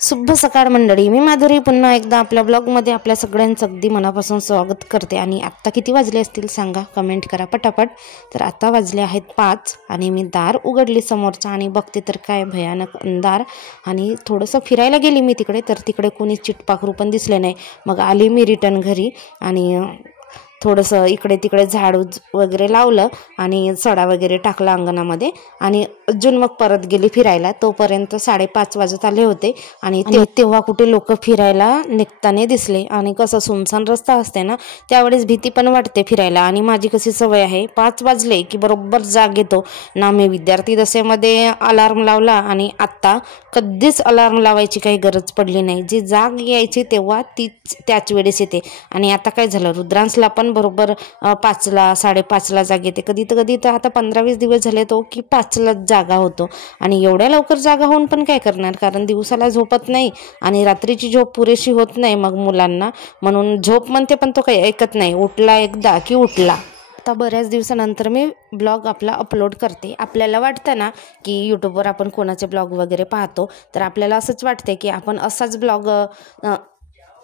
शुभ सकाळ मंडळी, मी माधुरी पुन्हा एकदा आपल्या ब्लॉगमध्ये आपल्या सगळ्यांचं अगदी मनापासून स्वागत करते। आणि आत्ता किती वाजले असतील सांगा, कमेंट करा पटापट। तर आता वाजले आहेत 5 आणि मी दार उघडली समोरचा आणि बघते तर काय भयानक अंधार। आणि थोडंसं फिरायला गेली मी तिकडे, तर तिकडे कोणी चिटपाखरू पण दिसले नाही। मग आली मी रिटर्न घरी आणि थोडंसं इकडे तिकडे झाडू वगैरे लावलं आणि सडा वगैरे टाकला अंगणामध्ये आणि अजून मग परत गेली फिरायला। तोपर्यंत 5:30 वाजत आले होते आणि तेव्हा कुठे लोक फिरायला निघताना दिसले। आणि कसं सुनसान रस्ता असते ना, त्यावेळेस भीती पण वाटते फिरायला। आणि माझी कशी सवय आहे, 5 वाजले की बरोबर जाग येतो ना। मी विद्यार्थी दशेमध्ये अलार्म लावला आणि आत्ता कधीच अलार्म लावायची काही गरज पडली नाही। जी जाग यायची तेव्हा तीच त्याच वेळेस येते। आणि आता काय झालं, रुद्रांशला पण बरोबर 5ला 5:30ला जाग येते। कधी तर आता 15-20 दिवस झाले तो की 5ला जागा होतो। आणि एवढ्या लवकर जागा होऊन पण काय करणार, कारण दिवसाला झोपत नाही आणि रात्रीची झोप पुरेशी होत नाही मग मुलांना, म्हणून झोप म्हणते पण तो काही ऐकत नाही। उठला एकदा की उठला। आता बऱ्याच दिवसानंतर मी ब्लॉग आपला अपलोड करते। आपल्याला वाटतं ना की यूट्यूबवर आपण कोणाचे ब्लॉग वगैरे पाहतो, तर आपल्याला असंच वाटते की आपण असाच ब्लॉग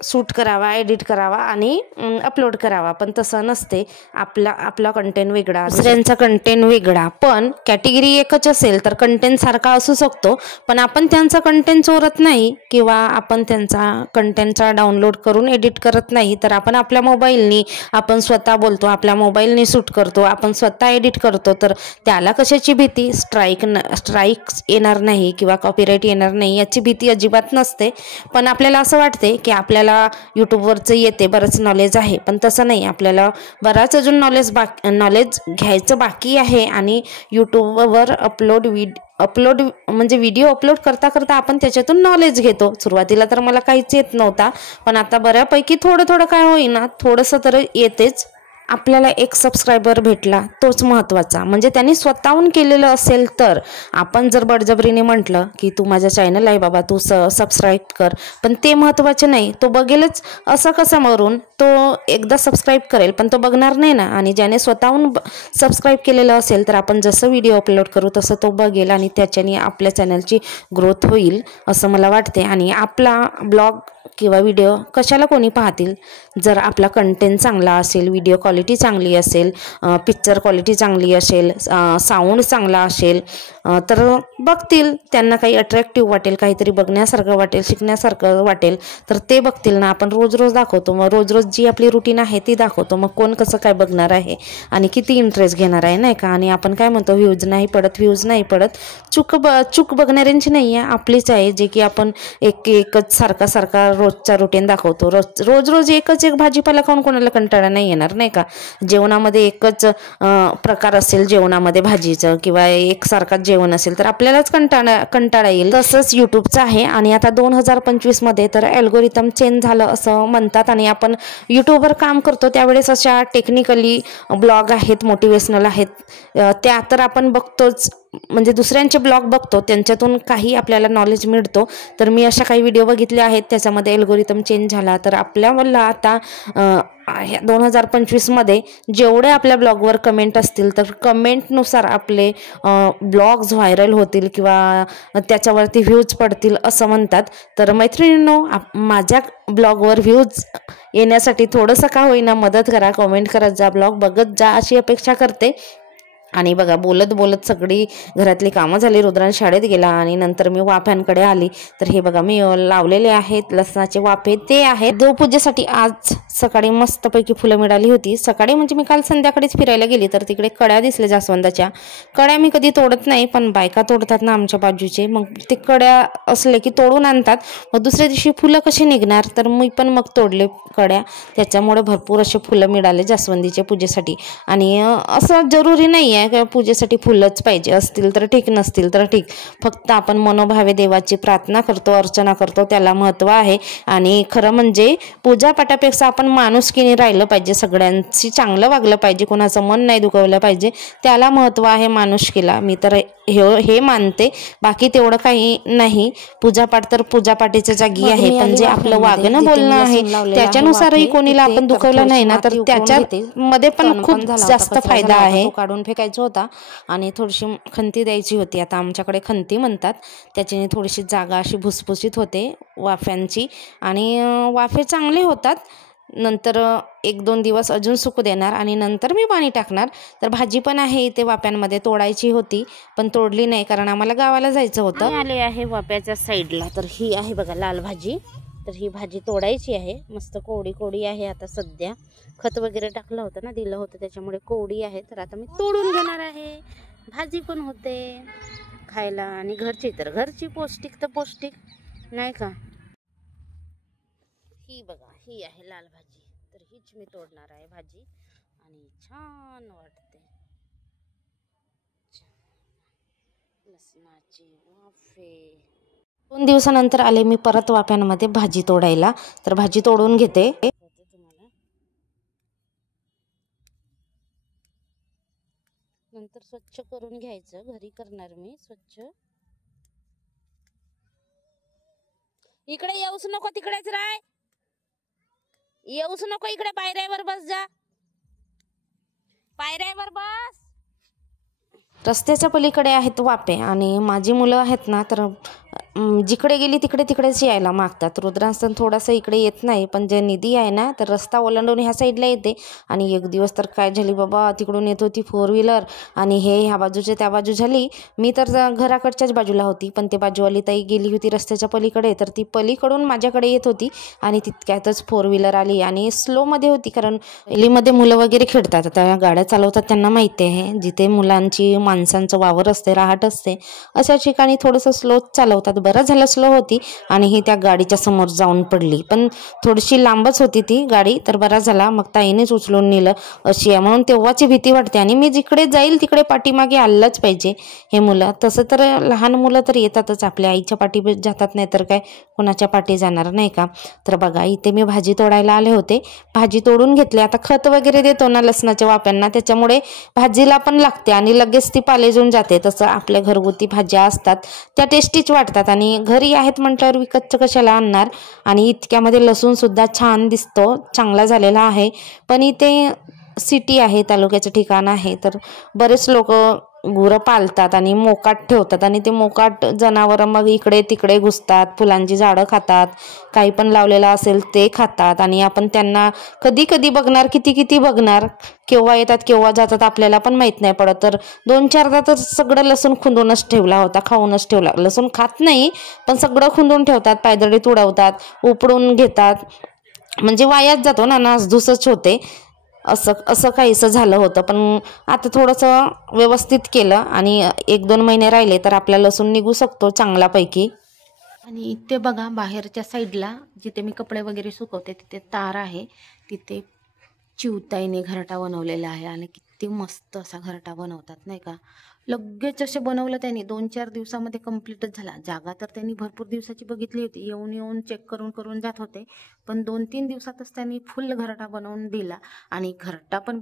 शूट करावा, एडिट करावा आणि अपलोड करावा, पण तसं नसते। आपला कंटेंट वेगळा, दुसऱ्यांचा कंटेंट वेगळा, पण कॅटेगरी एकच असेल तर कंटेंट सारखा असू शकतो। पण आपण त्यांचा कंटेंट चोरत नाही किंवा आपण त्यांचा कंटेंटचा डाउनलोड करून एडिट करत नाही, तर आपण आपल्या मोबाईलनी आपण स्वतः बोलतो, आपल्या मोबाईलनी शूट करतो, आपण स्वतः एडिट करतो। तर त्याला कशाची भीती, स्ट्राईक येणार नाही किंवा कॉपीराईट येणार नाही याची भीती अजिबात नसते। पण आपल्याला असं वाटते की आपल्याला यूट्यूबवरचं येते, बरंच नॉलेज आहे, पण तसं नाही। आपल्याला बराच अजून नॉलेज घ्यायचं बाकी आहे। आणि यूट्यूबवर अपलोड म्हणजे व्हिडिओ अपलोड करता आपण त्याच्यातून नॉलेज घेतो। सुरुवातीला तर मला काहीच येत नव्हता, पण आता बऱ्यापैकी थोडं काय होईना थोडंसं तर येतेच। आपल्याला एक सबस्क्रायबर भेटला तोच महत्त्वाचा, म्हणजे त्यांनी स्वतःहून केलेलं असेल। तर आपण जर बळजबरीने म्हटलं की तू माझ्या चॅनल आहे बाबा, तू सबस्क्राईब कर, पण ते महत्त्वाचे नाही। तो बघेलच असं कसं मरून, तो एकदा सबस्क्राईब करेल पण तो बघणार नाही ना। आणि ज्याने स्वतःहून सबस्क्राईब केलेलं असेल तर आपण जसं व्हिडिओ अपलोड करू तसं तो बघेल आणि त्याच्याने आपल्या चॅनलची ग्रोथ होईल असं मला वाटते। आणि आपला ब्लॉग किंवा व्हिडिओ कशाला कोणी पाहतील, जर आपला कंटेंट चांगला असेल, व्हिडिओ क्वालिटी चांगली असेल, पिक्चर क्वालिटी चांगली असेल, साऊंड चांगला असेल, तर बघतील। त्यांना काही अट्रॅक्टिव्ह वाटेल, काहीतरी बघण्यासारखं वाटेल, शिकण्यासारखं वाटेल, तर ते बघतील ना। आपण रोज दाखवतो, मग रोज जी आपली रुटीन आहे ती दाखवतो, मग कोण कसं काय बघणार आहे आणि किती इंटरेस्ट घेणार आहे, नाही का। आणि आपण काय म्हणतो, व्ह्यूज नाही पडत, चूक बघणाऱ्यांची नाही आहे, आपलीच आहे। जे की आपण एकच सारखा रोजचा रुटीन दाखवतो। रोज एकच भाजीपाला खाऊन कोणाला कंटाळा नाही येणार, नाही का। जेवणामध्ये एकच प्रकार असेल, जेवणामध्ये भाजीचं किंवा एकसारखाच जेवण असेल तर आपल्यालाच कंटाळा येईल। तसंच यूट्यूबचं आहे। आणि आता 2025 मध्ये तर अल्गोरिदम चेंज झालं असं म्हणतात। आणि आपण यूट्यूबवर काम करतो त्यावेळेस अशा टेक्निकली ब्लॉग आहेत, मोटिवेशनल आहेत, त्या तर आपण बघतोच, म्हणजे दुसऱ्यांचे ब्लॉग बघतो, त्यांच्यातून काही आपल्याला नॉलेज मिळतो। तर मी अशा काही व्हिडिओ बघितले आहेत, त्याच्यामध्ये अल्गोरिदम चेंज झाला। तर आपल्याला आता 2025 मध्ये जेवढे आपल्या ब्लॉगवर कमेंट असतील तर कमेंटनुसार आपले ब्लॉग्स व्हायरल होतील किंवा त्याच्यावरती व्ह्यूज पडतील असं म्हणतात। तर मैत्रिणींनो, माझ्या ब्लॉगवर व्ह्यूज येण्यासाठी थोडंसं का होईना मदत करा, कमेंट करत जा, ब्लॉग बघत जा अशी अपेक्षा करते। आणि बघा, बोलत सगळी घरातली कामं झाली, रुद्रांश शाळेत गेला आणि नंतर मी वाफ्यांकडे आली। तर हे बघा, मी लावलेले आहेत लसणाचे वाफे, ते आहेत देवपूजेसाठी। आज सकाळी मस्तपैकी फुलं मिळाली होती, सकाळी म्हणजे मी काल संध्याकाळीच फिरायला गेली, तर तिकडे कड्या दिसल्या जास्वंदाच्या। कड्या मी कधी तोडत नाही, पण बायका तोडतात ना आमच्या बाजूचे, मग ते कड्या असले की तोडून आणतात, मग दुसऱ्या दिवशी फुलं कशी निघणार, तर मी पण मग तोडले कड्या। त्याच्यामुळे भरपूर असे फुलं मिळाले जास्वंदीच्या पूजेसाठी। आणि असं जरुरी नाही आहे पूजेसाठी फुलंच पाहिजे, असतील तर ठीक, नसतील तर ठीक, फक्त आपण मनोभावे देवाची प्रार्थना करतो, अर्चना करतो, त्याला महत्त्व आहे। आणि खरं म्हणजे पूजापाठापेक्षा आपण आपण माणुसकीने राहिलं पाहिजे, सगळ्यांशी चांगलं वागलं पाहिजे, कोणाचं मन नाही दुखवलं पाहिजे, त्याला महत्त्व आहे माणुसकीला. मी तर हे मानते, बाकी तेवढं काही नाही. पूजापाठ तर पूजापाठीच्या जागी आहे, पण जे आपलं वागणं बोलणं आहे त्याच्यानुसारही कोणीला आपण दुखवलं नाही ना, तर त्याच्यामध्ये पण खूप जास्त फायदा आहे. काढून फेकायचा होता आणि थोडीशी खंती द्यायची होती. आता आमच्याकडे खंती म्हणतात. त्याच्याने थोडीशी जागा अशी भुसभुशीत होते वाफ्यांची आणि वाफे चांगले होतात. नंतर 1-2 दिवस अजून सुकू देणार आणि नंतर मी पाणी टाकणार. तर भाजी पण आहे इथे वाफ्यांमध्ये, तोडायची होती पण तोडली नाही कारण आम्हाला गावाला जायचं होतं. आले आहे वाफ्याच्या साईडला. तर ही आहे बघा लाल भाजी. तर ही भाजी तोडायची आहे. मस्त कोवडी कोवडी आहे आता सध्या. खत वगैरे टाकलं होतं ना, दिलं होतं, त्याच्यामुळे कोवडी आहे. तर आता मी तोडून घेणार आहे. भाजी पण होते खायला आणि घरची तर घरची, पौष्टिक तर पौष्टिक नाही का. ही बघा, ही आहे लाल भाजी. तर हीच मी तोडणार आहे भाजी आणि छान वाटते. लसणाची वाफे. 2 दिवसानंतर आले मी परत वाफ्यांमध्ये भाजी तोडायला. तर भाजी तोडून घेते. नंतर स्वच्छ करून घ्यायचं. घरी करणार मी स्वच्छ. इकडे येऊच नको, तिकडेच राय. येऊच नको इकडे, पायऱ्यावर बस जा, पायऱ्यावर बस. रस्त्याच्या पलीकडे आहेत वाफे आणि माझी मुलं आहेत ना, तर जिकडे गेली तिकडेच यायला मागतात. रुद्रांसन थोडंसं इकडे येत नाही, पण जे निधी आहे ना, तर रस्ता ओलांडून ह्या साईडला येते. आणि एक दिवस तर काय झाली बाबा, तिकडून येत होती 4 व्हीलर आणि हे ह्या बाजूचे त्या बाजू झाली. मी तर घराकडच्याच बाजूला होती, पण ते बाजूवाली ताई गेली होती रस्त्याच्या पलीकडे. तर ती पलीकडून माझ्याकडे येत होती आणि तितक्यातच 4 व्हीलर आली आणि स्लोमध्ये होती, कारण गल्लीमध्ये मुलं वगैरे खेळतात. आता गाड्या चालवतात त्यांना माहिती आहे, जिथे मुलांची माणसांचं वावर असते, राहट असते, अशा ठिकाणी थोडंसं स्लो चालवतात. बरं झालं स्लो होती आणि ही त्या गाडीच्या समोर जाऊन पडली, पण थोडीशी लांबच होती ती गाडी. तर बरा झाला, मग ताईनेच उचलून नेलं. अशी आहे म्हणून तेव्हाची भीती वाटते. आणि मी जिकडे जाईल तिकडे पाठीमागे आलंच पाहिजे हे मुलं. तसं तर लहान मुलं तर येतातच, आपल्या आईच्या पाठी जातात, नाही तर काय कोणाच्या पाठी जाणार नाही का. तर बघा, इथे मी भाजी तोडायला आले होते. भाजी तोडून घेतली. आता खत वगैरे देतो ना लसणाच्या वाफ्यांना, त्याच्यामुळे भाजीला पण लागते आणि लगेच ती पालेजून जाते. तसं आपल्या घरगुती भाज्या असतात त्या टेस्टीच वाटतात. आणि घरी आहेत म्हटल्यावर विकतचं कशाला आणणार. आणि इतक्यामध्ये लसूण सुद्धा छान दिसतो, चांगला झालेला आहे. पण इथे सिटी आहे, तालुक्याचं ठिकाण आहे, तर बरेच लोक गुरं पालतात आणि मोकाट ठेवतात आणि ते मोकाट जनावरं मग इकडे तिकडे घुसतात, फुलांची झाडं खातात, काही पण लावलेलं असेल ते खातात. आणि आपण त्यांना कधी कधी बघणार, किती बघणार, केव्हा येतात केव्हा जातात आपल्याला पण माहीत नाही पडत. तर 2-4दा तर सगळं लसूण खुंदूनच ठेवला होता, खाऊनच ठेवला. लसूण खात नाही पण सगळं खुंदून ठेवतात, पायदळी तुडवतात, उपडून घेतात, म्हणजे वायाच जातो ना, नासधूसच होते. असं काहीसं झालं होतं. पण आता थोडंसं व्यवस्थित केलं आणि 1-2 महिने राहिले तर आपला लसूण निघू शकतो चांगल्यापैकी. आणि इथे बघा, बाहेरच्या साईडला जिथे मी कपडे वगैरे सुकवते तिथे तार आहे. तिथे चिवताईने घरटा बनवलेला आहे आणि किती मस्त असा घरटा बनवतात नाही का. लगेच असे बनवलं त्यांनी, 2-4 दिवसामध्ये कम्प्लीटच झाला. जागा तर त्यांनी भरपूर दिवसाची बघितली होती, येऊन चेक करून जात होते. पण 2-3 दिवसातच त्यांनी फुल घरटा बनवून दिला. आणि घरटा पण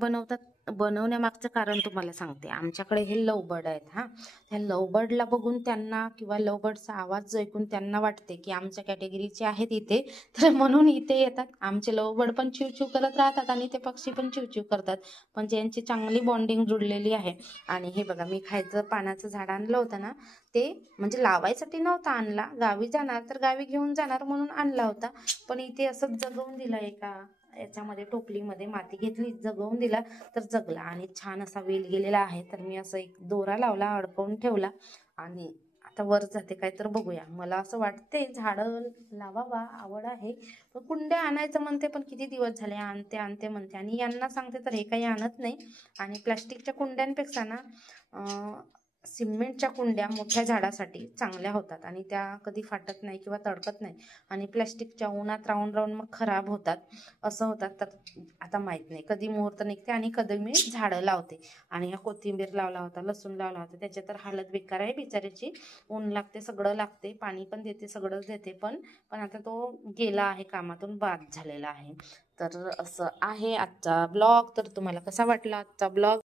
बनवण्यामागचं कारण तुम्हाला सांगते. आमच्याकडे हे लवबर्ड आहेत हां. ह्या लवबर्डला बघून त्यांना, किंवा लवबर्डचा आवाज ऐकून त्यांना वाटते की आमच्या कॅटेगरीचे आहेत इथे, तर म्हणून इथे येतात. आमचे लवबर्ड पण चिवचिव करत राहतात आणि ते पक्षी पण चिवचिव करतात, पण ज्यांची चांगली बॉन्डिंग जुडलेली आहे. आणि हे बघा, मी खायचं पानाचं झाड आणलं होतं ना, ते म्हणजे लावायसाठी नव्हता आणला, गावी जाणार तर गावी घेऊन जाणार म्हणून आणला होता. पण इथे असं जगवून दिला, एका याच्यामध्ये टोपलीमध्ये माती घेतली, जगवून दिला, तर जगला आणि छान असा वेल गेलेला आहे. तर मी असं एक दोरा लावला, अडकवून ठेवला आणि आता वर जाते काय तर बघूया. मला असं वाटते झाडं लावावा, आवड आहे, पण कुंड्या आणायचं म्हणते, पण किती दिवस झाले आणते म्हणते. आणि यांना सांगते तर हे काही आणत नाही. आणि प्लास्टिकच्या कुंड्यांपेक्षा ना सिमेंटच्या कुंड्या मोठ्या झाडासाठी चांगल्या होतात आणि त्या कधी फाटत नाही किंवा तडकत नाही आणि प्लॅस्टिकच्या उन्हात राहून राहून मग खराब होतात असं होतात. तर आता माहीत नाही कधी मुहूर्त निघते आणि कधी मी झाडं लावते. आणि या कोथिंबीर लावला होता, लसूण लावला होता, त्याच्या तर हालत बेकार आहे बिचाऱ्याची. ऊन लागते, सगळं लागते, पाणी पण देते, सगळंच देते, पण आता तो गेला आहे कामातून, बाद झालेला आहे. तर असं आहे आजचा ब्लॉग. तर तुम्हाला कसा वाटला आजचा ब्लॉग?